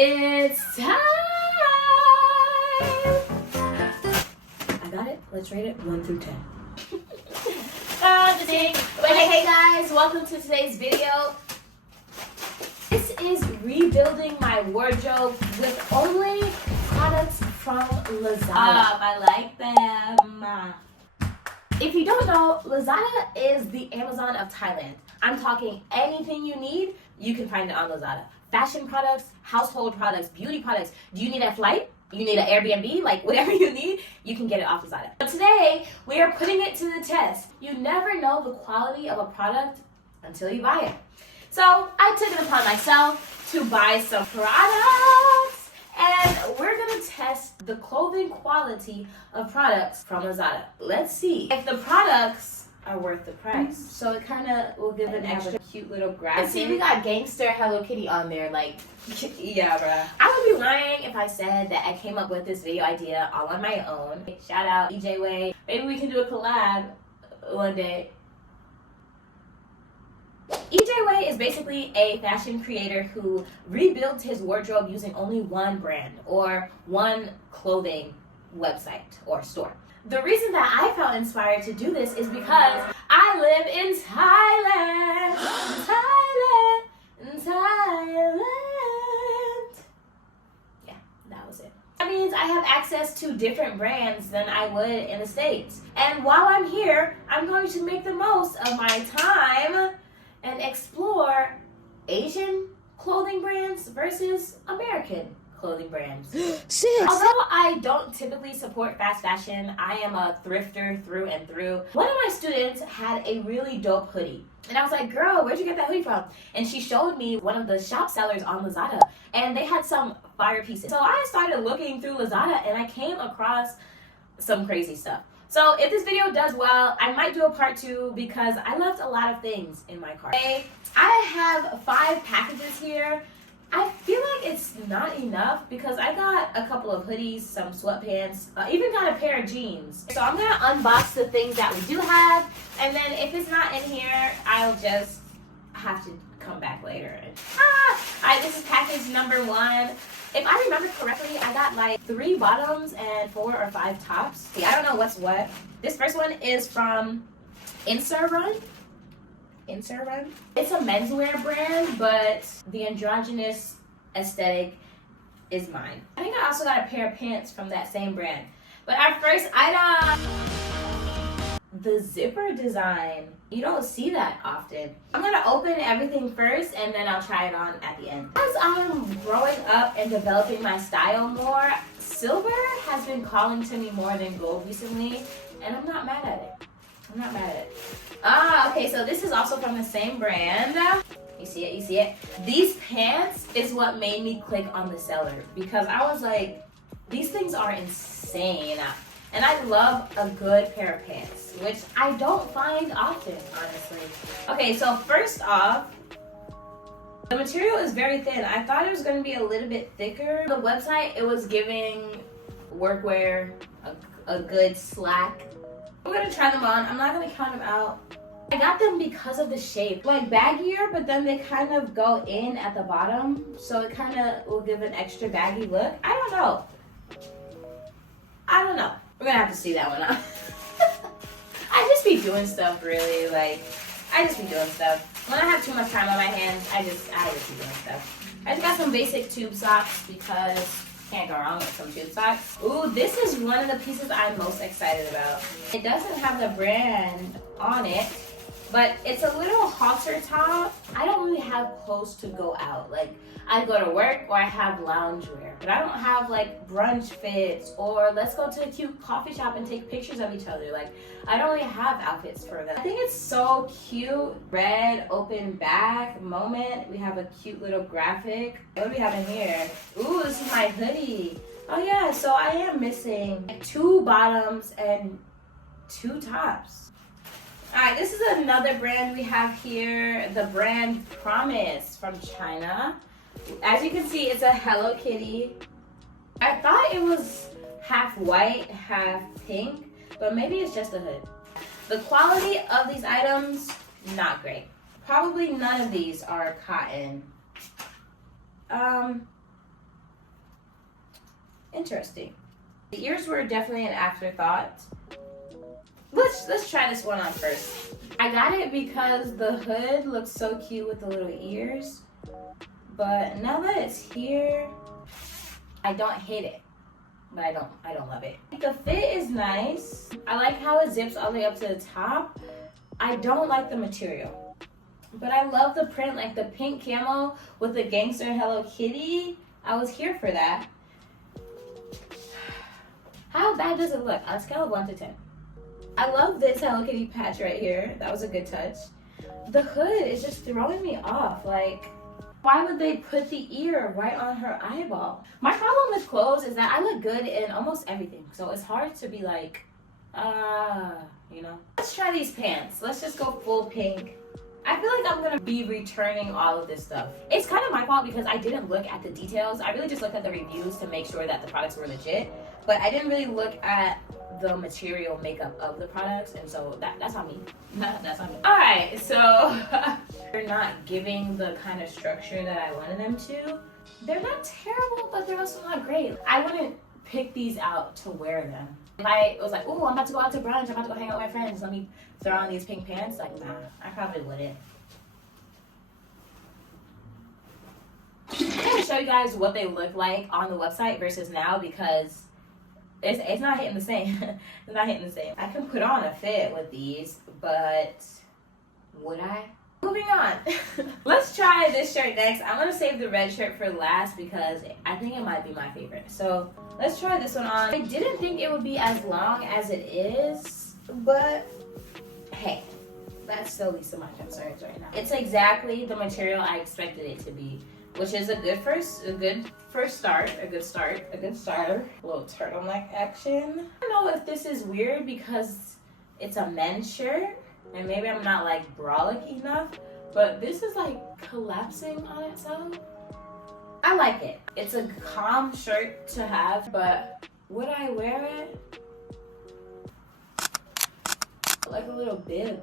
It's time! I got it. Let's rate it 1 through 10. Just kidding. But hey guys, welcome to today's video. This is rebuilding my wardrobe with only products from Lazada. I like them. If you don't know, Lazada is the Amazon of Thailand. I'm talking anything you need, you can find it on Lazada. Fashion products, household products, beauty products. Do you need a flight? You need an Airbnb? Like whatever you need, you can get it off Lazada. But today, we are putting it to the test. You never know the quality of a product until you buy it. So I took it upon myself to buy some products, and we're gonna test the clothing quality of products from Lazada. Let's see if the products are worth the price. So it kind of will give an extra cute little graphic. See, we got gangster Hello Kitty on there, like, yeah, bruh. I would be lying if I said that I came up with this video idea all on my own. Shout out EJ Way. Maybe we can do a collab one day. EJ Way is basically a fashion creator who rebuilds his wardrobe using only one brand or one clothing website or store. The reason that I felt inspired to do this is because I live in Thailand. Thailand. Yeah, that was it. That means I have access to different brands than I would in the States. And while I'm here, I'm going to make the most of my time and explore Asian clothing brands versus American clothing brands. Although I don't typically support fast fashion, I am a thrifter through and through. One of my students had a really dope hoodie. And I was like, girl, where'd you get that hoodie from? And she showed me one of the shop sellers on Lazada. And they had some fire pieces. So I started looking through Lazada and I came across some crazy stuff. So if this video does well, I might do a part 2 because I left a lot of things in my cart. I have 5 packages here. I feel like it's not enough because I got a couple of hoodies, some sweatpants, even got a pair of jeans. So I'm gonna unbox the things that we do have, and then if it's not in here, I'll just have to come back later. Alright, this is package number 1. If I remember correctly, I got like 3 bottoms and 4 or 5 tops. See, I don't know what's what. This first one is from Run. It's a menswear brand, but the androgynous aesthetic is mine. I think I also got a pair of pants from that same brand. But our first item, the zipper design. You don't see that often. I'm gonna open everything first and then I'll try it on at the end. As I'm growing up and developing my style more, silver has been calling to me more than gold recently, and I'm not mad at it. Okay, so this is also from the same brand. You see it? These pants is what made me click on the seller because I was like, these things are insane. And I love a good pair of pants, which I don't find often, honestly. Okay, so first off, the material is very thin. I thought it was going to be a little bit thicker. The website, it was giving workwear a good slack. I'm gonna try them on. I'm not gonna count them out. I got them because of the shape. Like baggier, but then they kind of go in at the bottom. So it kind of will give an extra baggy look. I don't know. We're gonna have to see that one out. I just be doing stuff really. Like, I just be doing stuff. When I have too much time on my hands, I just be doing stuff. I just got some basic tube socks because can't go wrong with some tube socks. Ooh, this is one of the pieces I'm most excited about. It doesn't have the brand on it, but it's a little halter top. I don't really have clothes to go out. Like, I go to work or I have loungewear, but I don't have like brunch fits or let's go to a cute coffee shop and take pictures of each other. Like, I don't really have outfits for that. I think it's so cute. Red open back moment. We have a cute little graphic. What do we have in here? Ooh, this is my hoodie. Oh yeah, so I am missing 2 bottoms and 2 tops. Alright, this is another brand we have here. The brand Promise from China. As you can see, it's a Hello Kitty. I thought it was half white, half pink, but maybe it's just a hood. The quality of these items, not great. Probably none of these are cotton. Interesting. The ears were definitely an afterthought. Let's try this one on first. I got it because the hood looks so cute with the little ears. But now that it's here, I don't hate it. But I don't love it. The fit is nice. I like how it zips all the way up to the top. I don't like the material. But I love the print, like the pink camo with the gangster Hello Kitty. I was here for that. How bad does it look? On a scale of 1 to 10. I love this Hello Kitty patch right here. That was a good touch. The hood is just throwing me off. Like, why would they put the ear right on her eyeball? My problem with clothes is that I look good in almost everything. So it's hard to be like, you know. Let's try these pants. Let's just go full pink. I feel like I'm gonna be returning all of this stuff. It's kind of my fault because I didn't look at the details. I really just looked at the reviews to make sure that the products were legit. But I didn't really look at the material makeup of the products, and so that's on me. That's on me. All right, so they're not giving the kind of structure that I wanted them to. They're not terrible, but they're also not great. I wouldn't pick these out to wear them. If I was like, oh, I'm about to go out to brunch, I'm about to go hang out with my friends, let me throw on these pink pants, like, nah, I probably wouldn't. I'm gonna show you guys what they look like on the website versus now because it's not hitting the same. It's not hitting the same. I can put on a fit with these, but would I? Moving on. Let's try this shirt next. I'm gonna save the red shirt for last because I think it might be my favorite. So let's try this one on. I didn't think it would be as long as it is, but hey, that's still Lisa my concerns right now. It's exactly the material I expected it to be, which is a good starter. A little turtleneck action. I don't know if this is weird because it's a men's shirt and maybe I'm not like brolic enough, but this is like collapsing on itself. I like it. It's a calm shirt to have, but would I wear it? Like a little bib.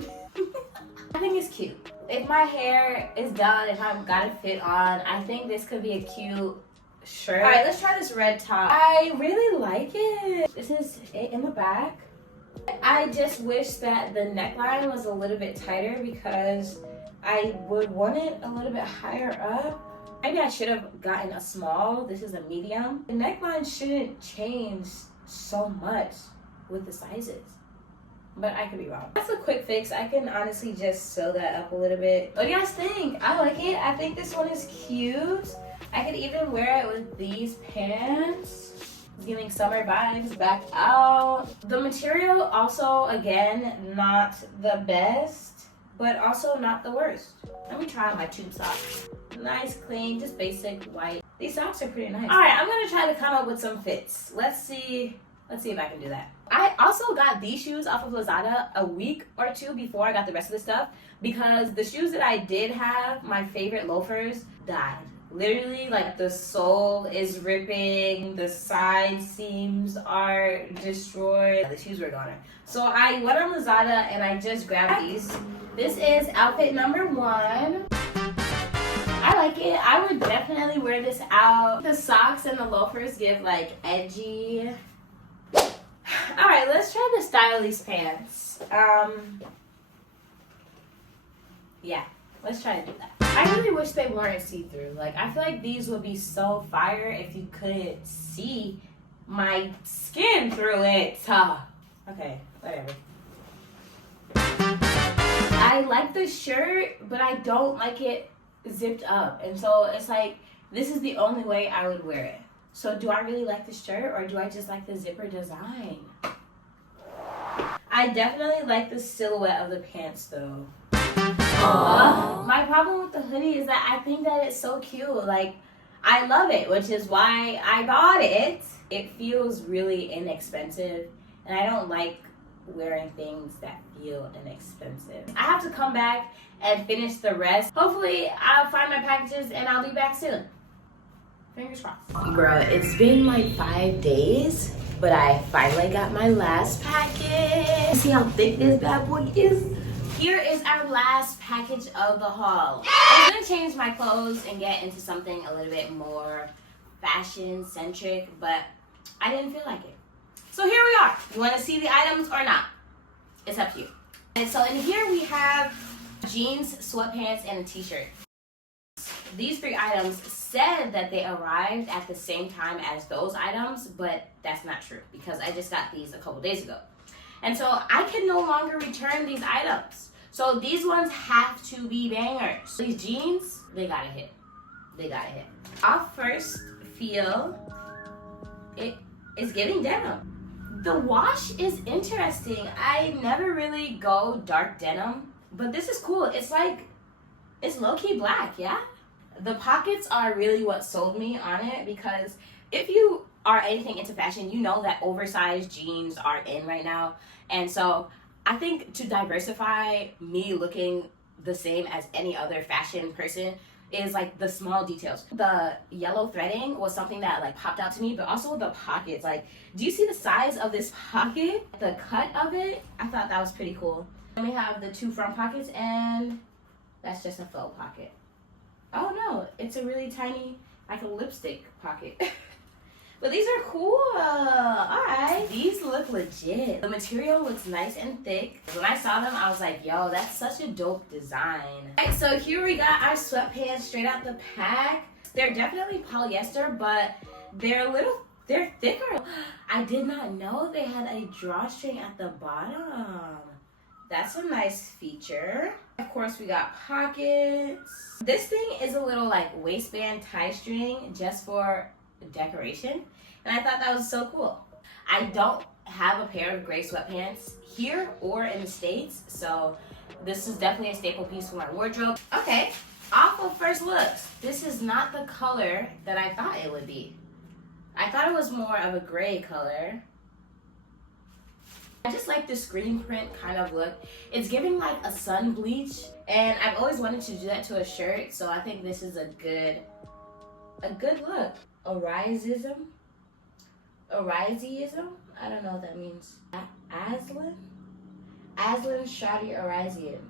I think it's cute. If my hair is done, if I've got it fit on, I think this could be a cute shirt. All right, let's try this red top. I really like it. This is it in the back. I just wish that the neckline was a little bit tighter because I would want it a little bit higher up. Maybe I should have gotten a small. This is a medium. The neckline shouldn't change so much with the sizes, but I could be wrong. That's a quick fix. I can honestly just sew that up a little bit. What do you guys think? I like it. I think this one is cute. I could even wear it with these pants. It's giving summer vibes back out. The material also, again, not the best, but also not the worst. Let me try on my tube socks. Nice, clean, just basic white. These socks are pretty nice. All right, I'm gonna try to come up with some fits. Let's see if I can do that. I also got these shoes off of Lazada a week or two before I got the rest of the stuff because the shoes that I did have, my favorite loafers, died. Literally, like the sole is ripping, the side seams are destroyed. The shoes were gone. So I went on Lazada and I just grabbed these. This is outfit number 1. I like it. I would definitely wear this out. The socks and the loafers give like edgy. Alright, let's try the stylish pants. Yeah, let's try to do that. I really wish they weren't see-through. Like, I feel like these would be so fire if you couldn't see my skin through it. Okay, whatever. I like the shirt, but I don't like it zipped up. And so it's like, this is the only way I would wear it. So do I really like the shirt or do I just like the zipper design? I definitely like the silhouette of the pants though. My problem with the hoodie is that I think that it's so cute. Like, I love it, which is why I bought it. It feels really inexpensive, and I don't like wearing things that feel inexpensive. I have to come back and finish the rest. Hopefully, I'll find my packages and I'll be back soon. Fingers crossed. Bruh, it's been like 5 days, but I finally got my last package. See how thick this bad boy is? Here is our last package of the haul. I'm gonna change my clothes and get into something a little bit more fashion centric, but I didn't feel like it. So here we are. You want to see the items or not? It's up to you. And so in here we have jeans, sweatpants, and a t-shirt. These 3 items said that they arrived at the same time as those items, but that's not true because I just got these a couple days ago. And so I can no longer return these items. So these ones have to be bangers. These jeans, they gotta hit. They gotta hit. I'll first feel it is giving denim. The wash is interesting. I never really go dark denim, but this is cool. It's like, it's low-key black, yeah? The pockets are really what sold me on it because if you are anything into fashion, you know that oversized jeans are in right now. And so I think to diversify me looking the same as any other fashion person is like the small details. The yellow threading was something that like popped out to me, but also the pockets. Like, do you see the size of this pocket? The cut of it? I thought that was pretty cool. Then we have the 2 front pockets, and that's just a faux pocket. Oh no, it's a really tiny, like a lipstick pocket. But these are cool. Alright. These look legit. The material looks nice and thick. When I saw them, I was like, yo, that's such a dope design. Alright, so here we got our sweatpants straight out the pack. They're definitely polyester, but they're thicker. I did not know they had a drawstring at the bottom. That's a nice feature. Of course, we got pockets. This thing is a little like waistband tie string just for decoration, and I thought that was so cool. I don't have a pair of gray sweatpants here or in the States, so this is definitely a staple piece for my wardrobe. Okay, off of first looks, this is not the color that I thought it would be. I thought it was more of a gray color. I just like the screen print kind of look. It's giving like a sun bleach, and I've always wanted to do that to a shirt, so I think this is a good look. Orizeism? I don't know what that means. Aslan Shadi Orizeum.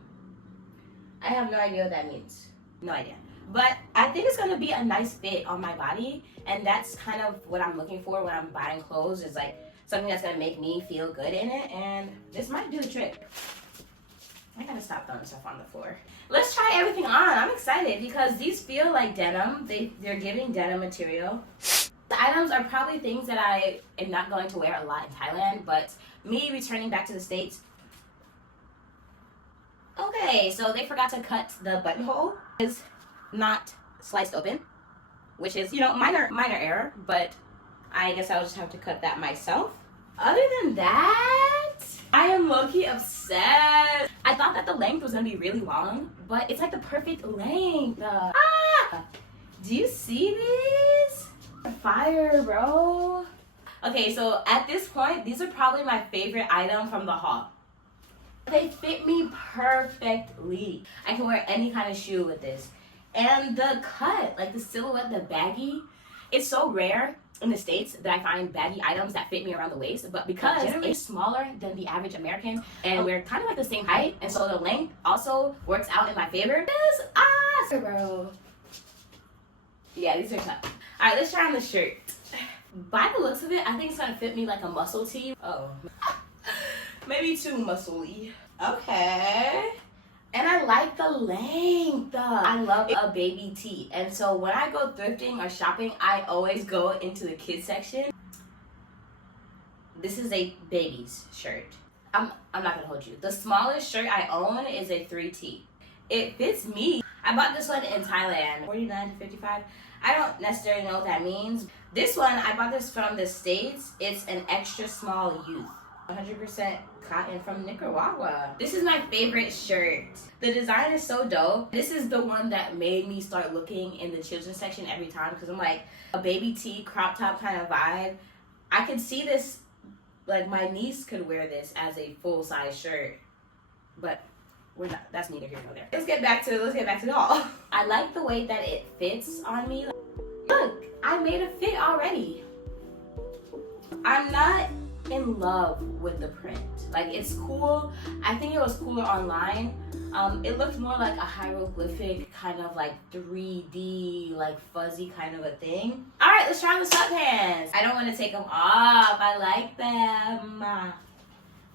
I have no idea what that means. No idea. But I think it's going to be a nice fit on my body, and that's kind of what I'm looking for when I'm buying clothes, is like something that's going to make me feel good in it, and this might do the trick. I gotta stop throwing stuff on the floor. Let's try everything on. I'm excited because these feel like denim. They're giving denim material. The items are probably things that I am not going to wear a lot in Thailand, but me returning back to the States. Okay, so they forgot to cut the buttonhole. It's not sliced open, which is, you know, minor error, but I guess I'll just have to cut that myself. Other than that, I am low-key obsessed. I thought that the length was gonna be really long, but it's like the perfect length. Do you see this? Fire, bro. Okay, so at this point, these are probably my favorite item from the haul. They fit me perfectly. I can wear any kind of shoe with this. And the cut, like the silhouette, the baggy, it's so rare in the States that I find baggy items that fit me around the waist, but because it's smaller than the average American and we're kind of like the same height, and so the length also works out in my favor. Bro. Yeah, these are tough. All right, let's try on the shirt. By the looks of it, I think it's gonna fit me like a muscle tee. Oh, maybe too muscly. Okay. And I like the length. I love a baby tee. And so when I go thrifting or shopping, I always go into the kids section. This is a baby's shirt. I'm not gonna hold you. The smallest shirt I own is a 3T. It fits me. I bought this one in Thailand, 49 to 55. I don't necessarily know what that means. This one, I bought this from the States. It's an extra small youth. 100% cotton from Nicaragua. This is my favorite shirt. The design is so dope. This is the one that made me start looking in the children's section every time, because I'm like, a baby tee, crop top kind of vibe. I could see this, like my niece could wear this as a full-size shirt, but we're not, that's neither here nor there. Let's get back to the haul. I like the way that it fits on me. Look, I made a fit already. I'm not in love with the print. Like, it's cool. I think it was cooler online. It looked more like a hieroglyphic kind of like 3D, like fuzzy kind of a thing. All right, let's try on the sweatpants. I don't want to take them off. I like them.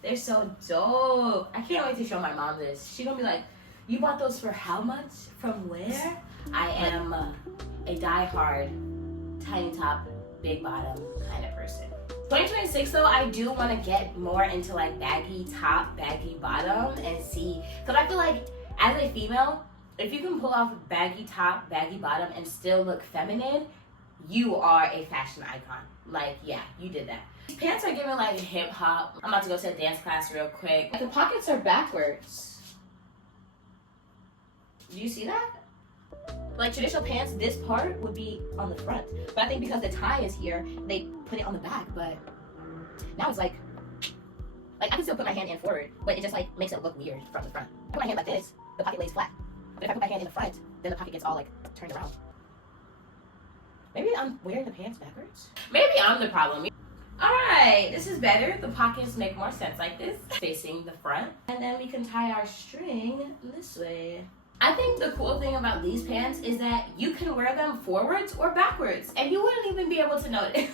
They're so dope. I can't wait to show my mom this. She's gonna be like, you bought those for how much? From where? I am a diehard tiny top, big bottom kind of person. 2026 though, I do want to get more into like baggy top, baggy bottom and see, because I feel like as a female, if you can pull off baggy top, baggy bottom and still look feminine, you are a fashion icon. Like, yeah, you did that. These pants are giving like hip hop. I'm about to go to a dance class real quick. The pockets are backwards. Do you see that? Like traditional pants, this part would be on the front. But I think because the tie is here, they put it on the back. But now it's like I can still put my hand in forward, but it just like makes it look weird from the front. I put my hand like this, the pocket lays flat. But if I put my hand in the front, then the pocket gets all like turned around. Maybe I'm wearing the pants backwards? Maybe I'm the problem. Alright, this is better. The pockets make more sense like this, facing the front. And then we can tie our string this way. I think the cool thing about these pants is that you can wear them forwards or backwards and you wouldn't even be able to notice.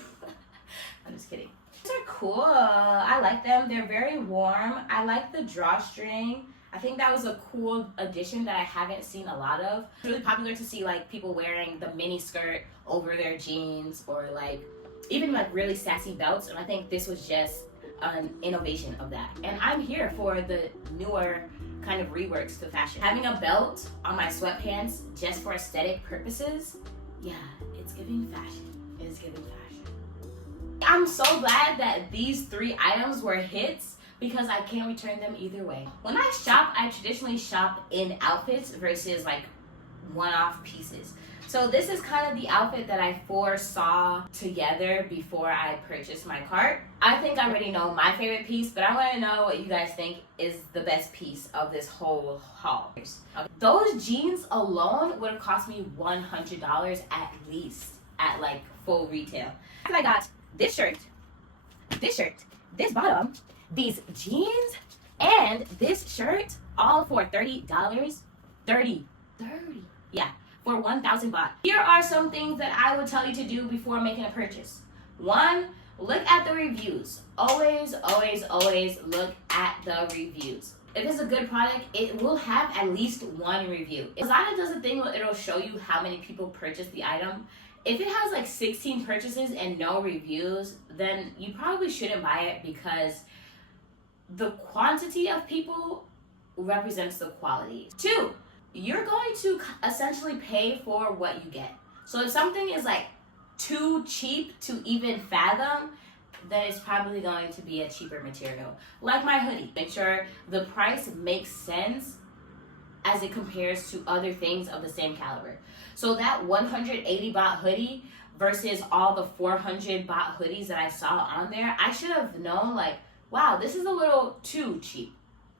I'm just kidding. These are cool. I like them. They're very warm. I like the drawstring. I think that was a cool addition that I haven't seen a lot of. It's really popular to see like people wearing the mini skirt over their jeans or like even like really sassy belts, and I think this was just an innovation of that. And I'm here for the newer kind of reworks to fashion. Having a belt on my sweatpants just for aesthetic purposes, yeah, it's giving fashion. It is giving fashion. I'm so glad that these 3 items were hits because I can't return them either way. When I shop, I traditionally shop in outfits versus like one-off pieces. So this is kind of the outfit that I foresaw together before I purchased my cart. I think I already know my favorite piece, but I want to know what you guys think is the best piece of this whole haul. Okay. Those jeans alone would have cost me $100 at least at like full retail. And I got this shirt, this bottom, these jeans, and this shirt all for $30. 30. Yeah. For 1,000 baht. Here are some things that I would tell you to do before making a purchase. 1, look at the reviews. Always look at the reviews. If it's a good product, it will have at least 1 review. Lazada does a thing where it'll show you how many people purchased the item. If it has like 16 purchases and no reviews, then you probably shouldn't buy it because the quantity of people represents the quality. 2, you're going to essentially pay for what you get. So if something is like too cheap to even fathom, then it's probably going to be a cheaper material. Like my hoodie. Make sure the price makes sense as it compares to other things of the same caliber. So that 180 baht hoodie versus all the 400 baht hoodies that I saw on there, I should have known like, wow, this is a little too cheap.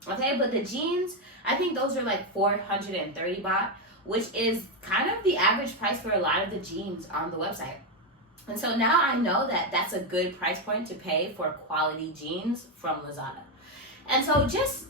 Okay, but the jeans, I think those are like 430 baht, which is kind of the average price for a lot of the jeans on the website. And so now I know that that's a good price point to pay for quality jeans from Lazada. And so just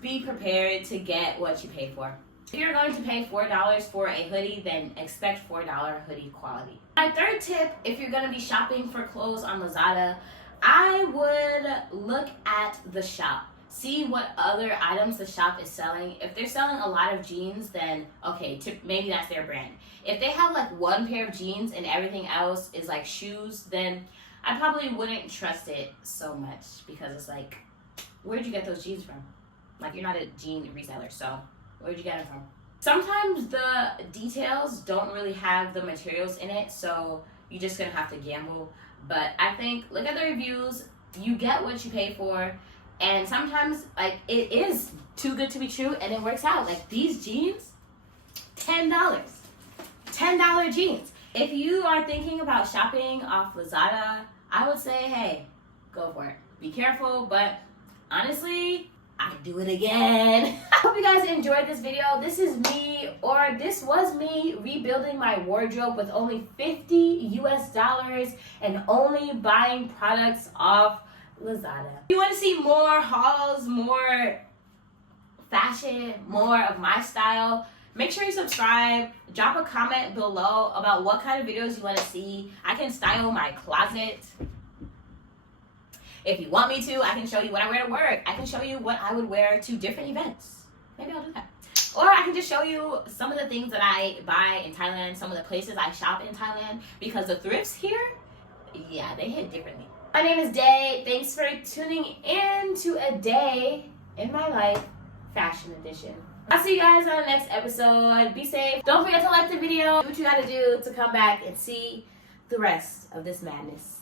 be prepared to get what you pay for. If you're going to pay $4 for a hoodie, then expect $4 hoodie quality. My third tip, if you're going to be shopping for clothes on Lazada, I would look at the shop. See what other items the shop is selling. If they're selling a lot of jeans, then okay, maybe that's their brand. If they have like 1 pair of jeans and everything else is like shoes, then I probably wouldn't trust it so much because it's like, where'd you get those jeans from? Like, you're not a jean reseller, so where'd you get them from? Sometimes the details don't really have the materials in it, so you're just gonna have to gamble. But I think, look at the reviews, you get what you pay for. And sometimes, like, it is too good to be true, and it works out. Like, these jeans, $10. $10 jeans. If you are thinking about shopping off Lazada, I would say, hey, go for it. Be careful, but honestly, I'd do it again. I hope you guys enjoyed this video. This was me rebuilding my wardrobe with only $50 US and only buying products off Lazada. If you want to see more hauls, more fashion, more of my style, make sure you subscribe. Drop a comment below about what kind of videos you want to see. I can style my closet. If you want me to, I can show you what I wear to work. I can show you what I would wear to different events. Maybe I'll do that. Or I can just show you some of the things that I buy in Thailand, some of the places I shop in Thailand, because the thrifts here, yeah, they hit differently. My name is Day. Thanks for tuning in to a day in my life, fashion edition. I'll see you guys on the next episode. Be safe. Don't forget to like the video. Do what you gotta do to come back and see the rest of this madness.